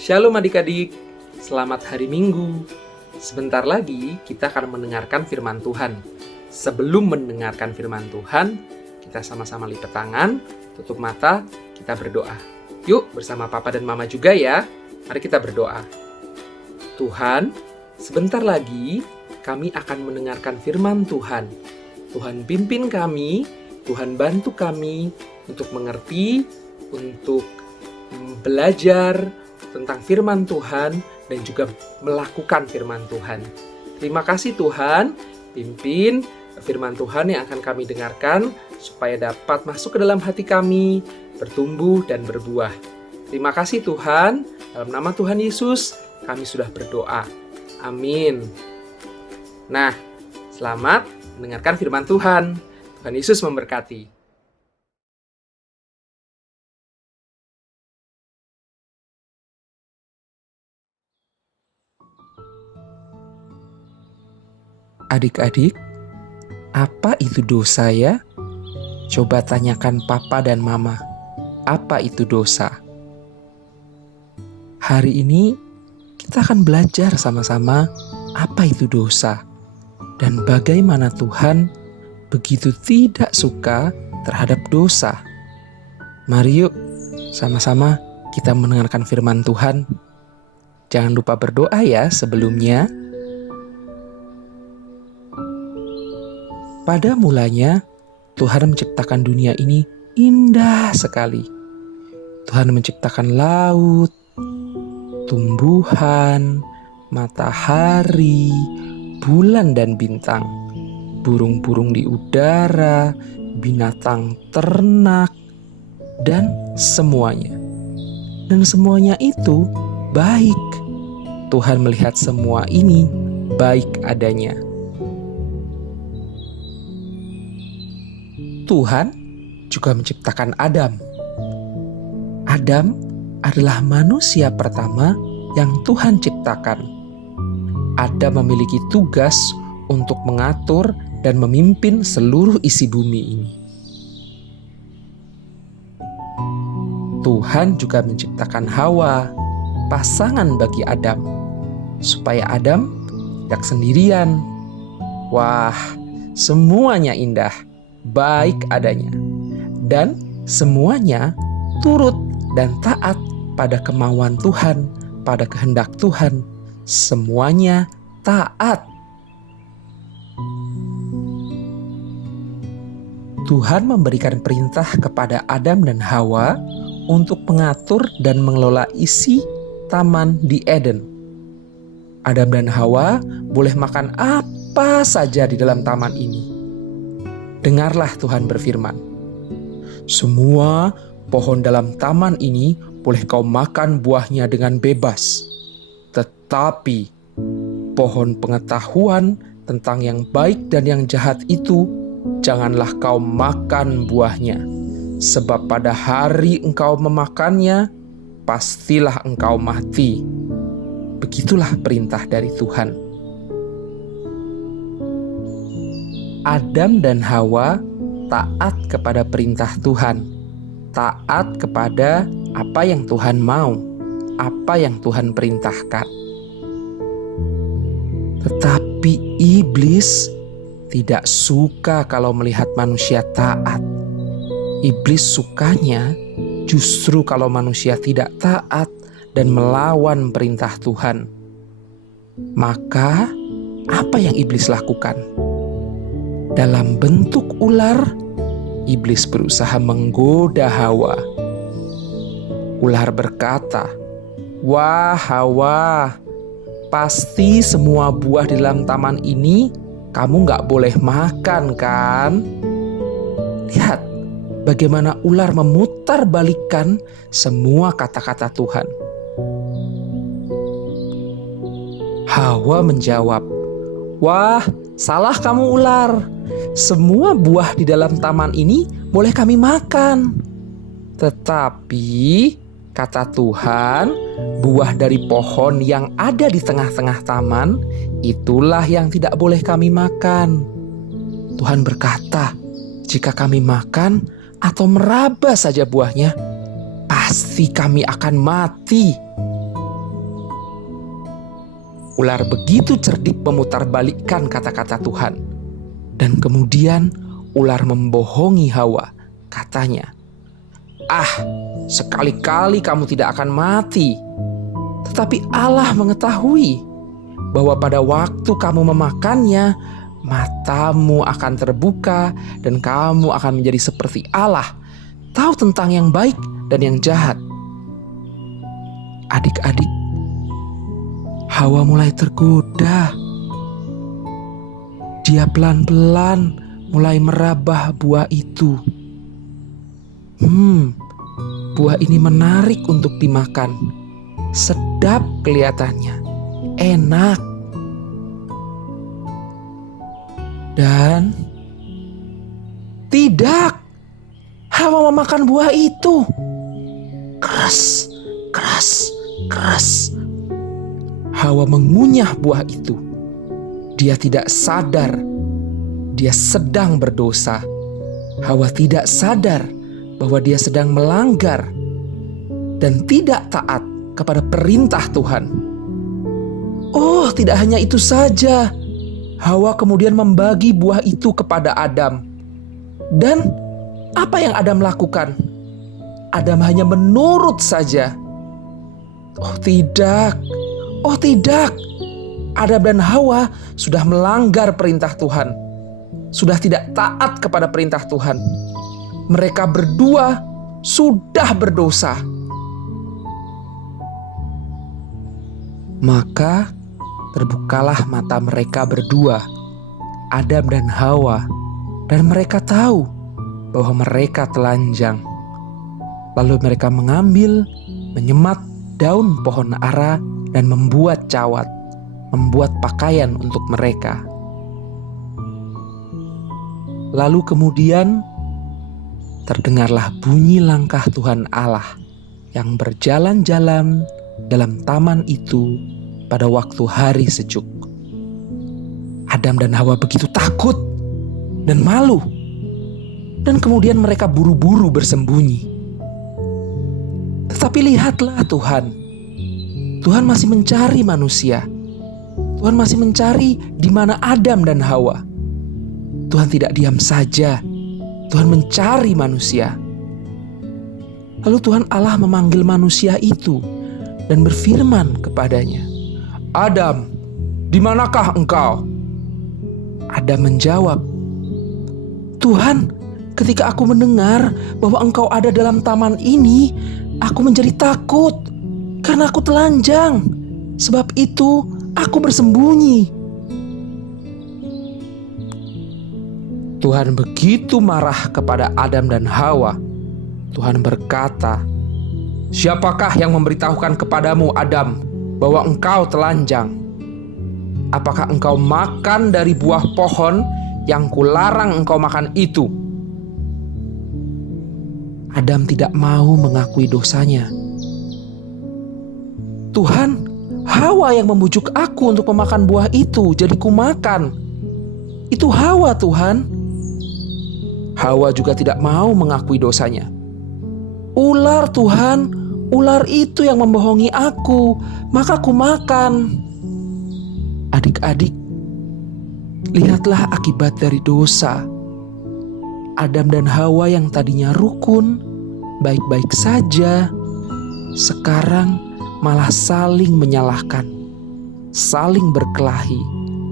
Shalom adik-adik, selamat hari Minggu. Sebentar lagi kita akan mendengarkan firman Tuhan. Sebelum mendengarkan firman Tuhan, kita sama-sama lipat tangan, tutup mata, kita berdoa. Yuk bersama Papa dan Mama juga ya. Mari kita berdoa. Tuhan, sebentar lagi kami akan mendengarkan firman Tuhan. Tuhan pimpin kami, Tuhan bantu kami untuk mengerti, untuk belajar tentang firman Tuhan dan juga melakukan firman Tuhan. Terima kasih Tuhan, pimpin firman Tuhan yang akan kami dengarkan supaya dapat masuk ke dalam hati kami, bertumbuh dan berbuah. Terima kasih Tuhan, dalam nama Tuhan Yesus kami sudah berdoa. Amin. Nah, selamat mendengarkan firman Tuhan. Tuhan Yesus memberkati. Adik-adik, apa itu dosa ya? Coba tanyakan Papa dan Mama, apa itu dosa? Hari ini kita akan belajar sama-sama apa itu dosa dan bagaimana Tuhan begitu tidak suka terhadap dosa. Mari yuk, sama-sama kita mendengarkan firman Tuhan. Jangan lupa berdoa ya sebelumnya. Pada mulanya, Tuhan menciptakan dunia ini indah sekali. Tuhan menciptakan laut, tumbuhan, matahari, bulan dan bintang, burung-burung di udara, binatang ternak, dan semuanya. Dan semuanya itu baik. Tuhan melihat semua ini baik adanya. Tuhan juga menciptakan Adam. Adam adalah manusia pertama yang Tuhan ciptakan. Adam memiliki tugas untuk mengatur dan memimpin seluruh isi bumi ini. Tuhan juga menciptakan Hawa, pasangan bagi Adam, supaya Adam tidak sendirian. Wah, semuanya indah, baik adanya, dan semuanya turut dan taat pada kemauan Tuhan, pada kehendak Tuhan. Semuanya taat. Tuhan memberikan perintah kepada Adam dan Hawa untuk mengatur dan mengelola isi taman di Eden. Adam dan Hawa boleh makan apa saja di dalam taman ini. Dengarlah Tuhan berfirman, semua pohon dalam taman ini boleh kau makan buahnya dengan bebas. Tetapi pohon pengetahuan tentang yang baik dan yang jahat itu, janganlah kau makan buahnya. Sebab pada hari engkau memakannya, pastilah engkau mati. Begitulah perintah dari Tuhan. Adam dan Hawa taat kepada perintah Tuhan, taat kepada apa yang Tuhan mau, apa yang Tuhan perintahkan. Tetapi iblis tidak suka kalau melihat manusia taat. Iblis sukanya justru kalau manusia tidak taat dan melawan perintah Tuhan. Maka apa yang iblis lakukan? Dalam bentuk ular, iblis berusaha menggoda Hawa. Ular berkata, "Wah Hawa, pasti semua buah di dalam taman ini kamu gak boleh makan kan?" Lihat bagaimana ular memutarbalikkan semua kata-kata Tuhan. Hawa menjawab, "Wah, salah kamu ular. Semua buah di dalam taman ini boleh kami makan. Tetapi, kata Tuhan, buah dari pohon yang ada di tengah-tengah taman, itulah yang tidak boleh kami makan." Tuhan berkata, jika kami makan atau meraba saja buahnya, pasti kami akan mati. Ular begitu cerdik memutarbalikkan kata-kata Tuhan. Dan kemudian ular membohongi Hawa. Katanya, sekali-kali kamu tidak akan mati. Tetapi Allah mengetahui bahwa pada waktu kamu memakannya, matamu akan terbuka dan kamu akan menjadi seperti Allah, tahu tentang yang baik dan yang jahat. Adik-adik, Hawa mulai tergoda. Dia pelan-pelan mulai merabah buah itu. Buah ini menarik untuk dimakan. Sedap kelihatannya, enak. Dan tidak, Hawa memakan buah itu. Keras, keras, keras. Hawa mengunyah buah itu. Dia tidak sadar dia sedang berdosa. Hawa tidak sadar bahwa dia sedang melanggar dan tidak taat kepada perintah Tuhan. Oh, tidak hanya itu saja. Hawa kemudian membagi buah itu kepada Adam. Dan apa yang Adam lakukan? Adam hanya menurut saja. Oh tidak. Adam dan Hawa sudah melanggar perintah Tuhan. Sudah tidak taat kepada perintah Tuhan. Mereka berdua sudah berdosa. Maka terbukalah mata mereka berdua, Adam dan Hawa, dan mereka tahu bahwa mereka telanjang. Lalu mereka mengambil, menyemat daun pohon ara dan membuat cawat, membuat pakaian untuk mereka. Lalu kemudian terdengarlah bunyi langkah Tuhan Allah yang berjalan-jalan dalam taman itu pada waktu hari sejuk. Adam dan Hawa begitu takut dan malu. Dan kemudian mereka buru-buru bersembunyi. Tetapi lihatlah Tuhan. Tuhan masih mencari manusia. Tuhan masih mencari di mana Adam dan Hawa. Tuhan tidak diam saja. Tuhan mencari manusia. Lalu Tuhan Allah memanggil manusia itu dan berfirman kepadanya, "Adam, di manakah engkau?" Adam menjawab, "Tuhan, ketika aku mendengar bahwa engkau ada dalam taman ini, aku menjadi takut karena aku telanjang. Sebab itu aku bersembunyi." Tuhan begitu marah kepada Adam dan Hawa. Tuhan berkata, "Siapakah yang memberitahukan kepadamu, Adam, bahwa engkau telanjang? Apakah engkau makan dari buah pohon yang kularang engkau makan itu?" Adam tidak mau mengakui dosanya. "Tuhan, Hawa yang membujuk aku untuk memakan buah itu, jadi kumakan. Itu Hawa, Tuhan." Hawa juga tidak mau mengakui dosanya. "Ular, Tuhan, ular itu yang membohongi aku, maka aku makan." Adik-adik, lihatlah akibat dari dosa. Adam dan Hawa yang tadinya rukun, baik-baik saja, sekarang malah saling menyalahkan, saling berkelahi,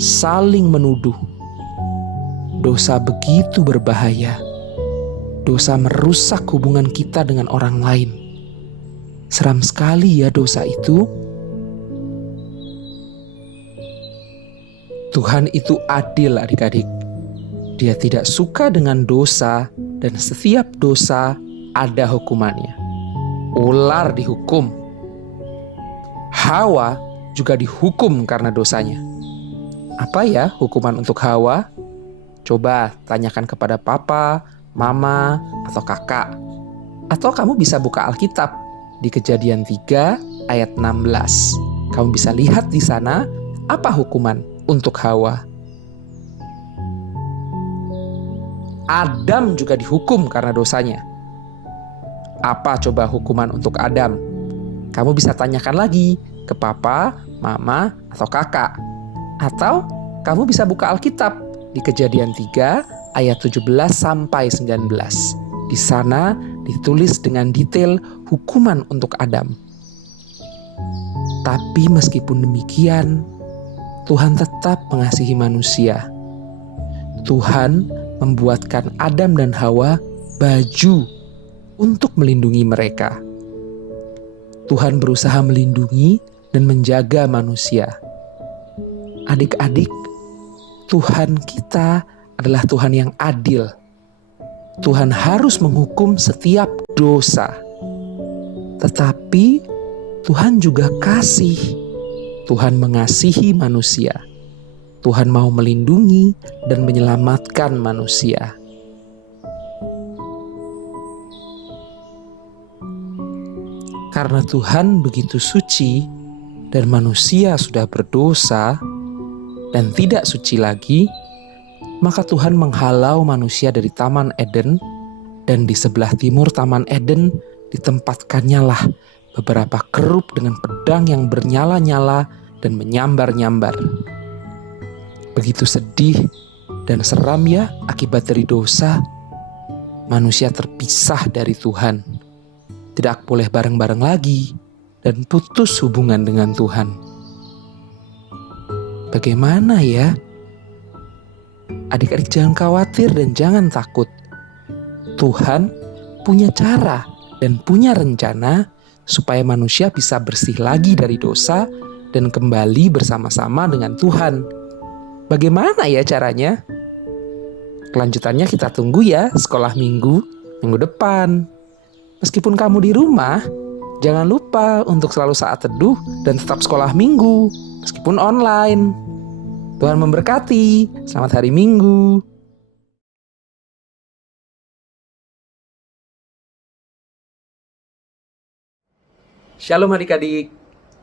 saling menuduh. Dosa begitu berbahaya. Dosa merusak hubungan kita dengan orang lain. Seram sekali ya dosa itu. Tuhan itu adil, adik-adik. Dia tidak suka dengan dosa, dan setiap dosa ada hukumannya. Ular dihukum. Hawa juga dihukum karena dosanya. Apa ya hukuman untuk Hawa? Coba tanyakan kepada papa, mama, atau kakak. Atau kamu bisa buka Alkitab di Kejadian 3 ayat 16. Kamu bisa lihat di sana apa hukuman untuk Hawa. Adam juga dihukum karena dosanya. Apa coba hukuman untuk Adam? Kamu bisa tanyakan lagi ke papa, mama, atau kakak. Atau kamu bisa buka Alkitab di Kejadian 3 ayat 17 sampai 19. Di sana ditulis dengan detail hukuman untuk Adam. Tapi meskipun demikian, Tuhan tetap mengasihi manusia. Tuhan membuatkan Adam dan Hawa baju untuk melindungi mereka. Tuhan berusaha melindungi dan menjaga manusia. Adik-adik, Tuhan kita adalah Tuhan yang adil. Tuhan harus menghukum setiap dosa. Tetapi Tuhan juga kasih. Tuhan mengasihi manusia. Tuhan mau melindungi dan menyelamatkan manusia. Karena Tuhan begitu suci dan manusia sudah berdosa dan tidak suci lagi, maka Tuhan menghalau manusia dari Taman Eden, dan di sebelah timur Taman Eden ditempatkannya lah beberapa kerub dengan pedang yang bernyala-nyala dan menyambar-nyambar. Begitu sedih dan seram ya akibat dari dosa. Manusia terpisah dari Tuhan, tidak boleh bareng-bareng lagi, dan putus hubungan dengan Tuhan. Bagaimana ya? Adik-adik jangan khawatir dan jangan takut. Tuhan punya cara dan punya rencana supaya manusia bisa bersih lagi dari dosa dan kembali bersama-sama dengan Tuhan. Bagaimana ya caranya? Kelanjutannya kita tunggu ya sekolah minggu depan. Meskipun kamu di rumah, jangan lupa untuk selalu saat teduh dan tetap sekolah minggu, meskipun online. Tuhan memberkati. Selamat hari Minggu. Shalom adik-adik.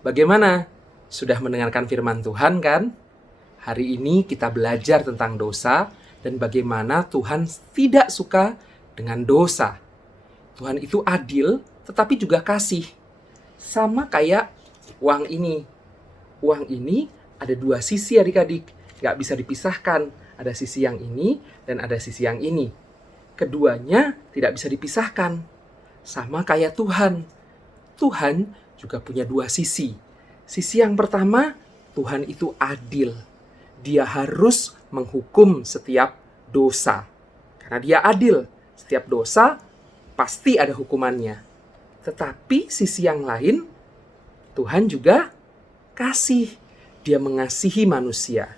Bagaimana? Sudah mendengarkan firman Tuhan kan? Hari ini kita belajar tentang dosa dan bagaimana Tuhan tidak suka dengan dosa. Tuhan itu adil, tetapi juga kasih. Sama kayak uang ini. Uang ini ada dua sisi adik-adik. Gak bisa dipisahkan. Ada sisi yang ini dan ada sisi yang ini. Keduanya tidak bisa dipisahkan. Sama kayak Tuhan. Tuhan juga punya dua sisi. Sisi yang pertama, Tuhan itu adil. Dia harus menghukum setiap dosa. Karena dia adil. Setiap dosa pasti ada hukumannya. Tetapi sisi yang lain, Tuhan juga kasih. Dia mengasihi manusia.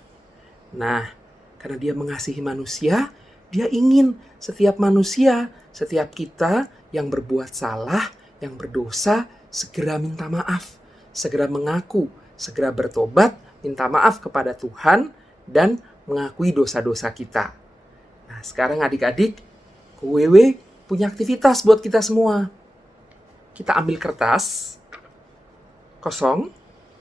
Nah, karena dia mengasihi manusia, dia ingin setiap manusia, setiap kita yang berbuat salah, yang berdosa, segera minta maaf, segera mengaku, segera bertobat, minta maaf kepada Tuhan, dan mengakui dosa-dosa kita. Nah, sekarang adik-adik, KWW punya aktivitas buat kita semua. Kita ambil kertas kosong,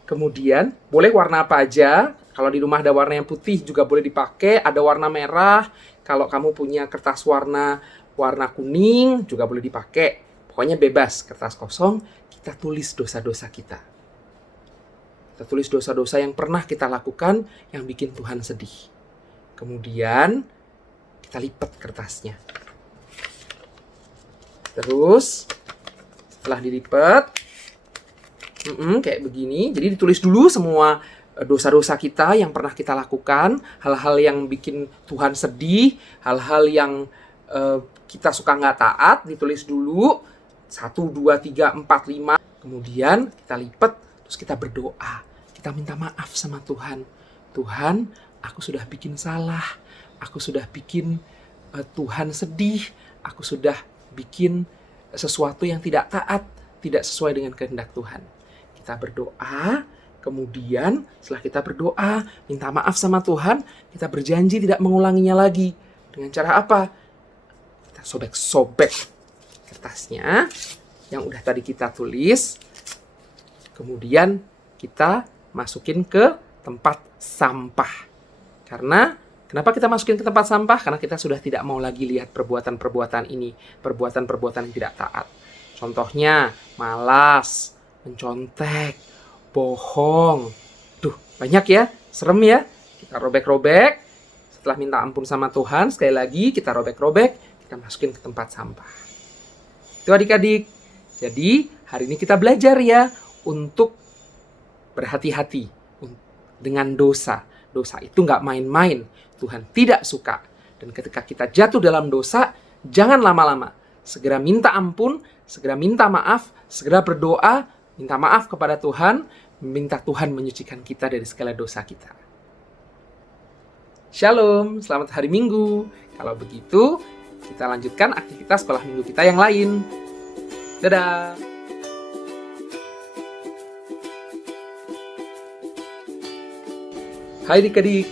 kemudian boleh warna apa aja. Kalau di rumah ada warna yang putih juga boleh dipakai, ada warna merah. Kalau kamu punya kertas warna kuning juga boleh dipakai. Pokoknya bebas, kertas kosong, kita tulis dosa-dosa kita. Kita tulis dosa-dosa yang pernah kita lakukan yang bikin Tuhan sedih. Kemudian kita lipat kertasnya. Terus setelah dilipat, kayak begini. Jadi ditulis dulu semua dosa-dosa kita yang pernah kita lakukan, hal-hal yang bikin Tuhan sedih, hal-hal yang kita suka nggak taat, ditulis dulu 1, 2, 3, 4, 5. Kemudian kita lipat, terus kita berdoa, kita minta maaf sama Tuhan. Tuhan, aku sudah bikin salah, aku sudah bikin Tuhan sedih, aku sudah bikin sesuatu yang tidak taat, tidak sesuai dengan kehendak Tuhan. Kita berdoa, kemudian setelah kita berdoa, minta maaf sama Tuhan, kita berjanji tidak mengulanginya lagi. Dengan cara apa? Kita sobek-sobek kertasnya yang udah tadi kita tulis, kemudian kita masukin ke tempat sampah. Kenapa kita masukin ke tempat sampah? Karena kita sudah tidak mau lagi lihat perbuatan-perbuatan ini, perbuatan-perbuatan yang tidak taat. Contohnya, malas, mencontek, bohong, Banyak ya, serem ya. Kita robek-robek. Setelah minta ampun sama Tuhan, sekali lagi kita robek-robek, kita masukin ke tempat sampah. Itu adik-adik. Jadi hari ini kita belajar ya untuk berhati-hati dengan dosa. Dosa itu nggak main-main. Tuhan tidak suka. Dan ketika kita jatuh dalam dosa, jangan lama-lama. Segera minta ampun, segera minta maaf, segera berdoa, minta maaf kepada Tuhan, minta Tuhan menyucikan kita dari segala dosa kita. Shalom, selamat hari Minggu. Kalau begitu, kita lanjutkan aktivitas sekolah minggu kita yang lain. Dadah! Hai adik-adik,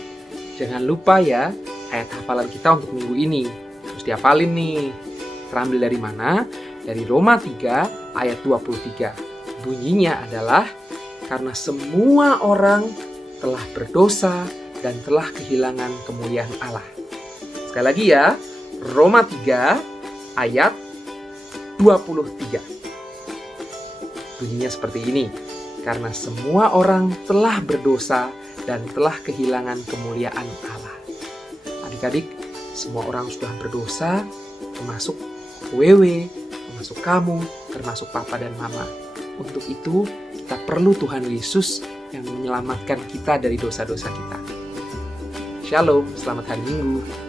jangan lupa ya ayat hafalan kita untuk minggu ini. Harus dihafalin nih. Terambil dari mana? Dari Roma 3 ayat 23. Bunyinya adalah, karena semua orang telah berdosa dan telah kehilangan kemuliaan Allah. Sekali lagi ya, Roma 3 ayat 23. Bunyinya seperti ini. Karena semua orang telah berdosa dan telah kehilangan kemuliaan Allah. Adik-adik, semua orang sudah berdosa, termasuk Wewe, termasuk kamu, termasuk papa dan mama. Untuk itu, kita perlu Tuhan Yesus yang menyelamatkan kita dari dosa-dosa kita. Shalom, selamat hari Minggu.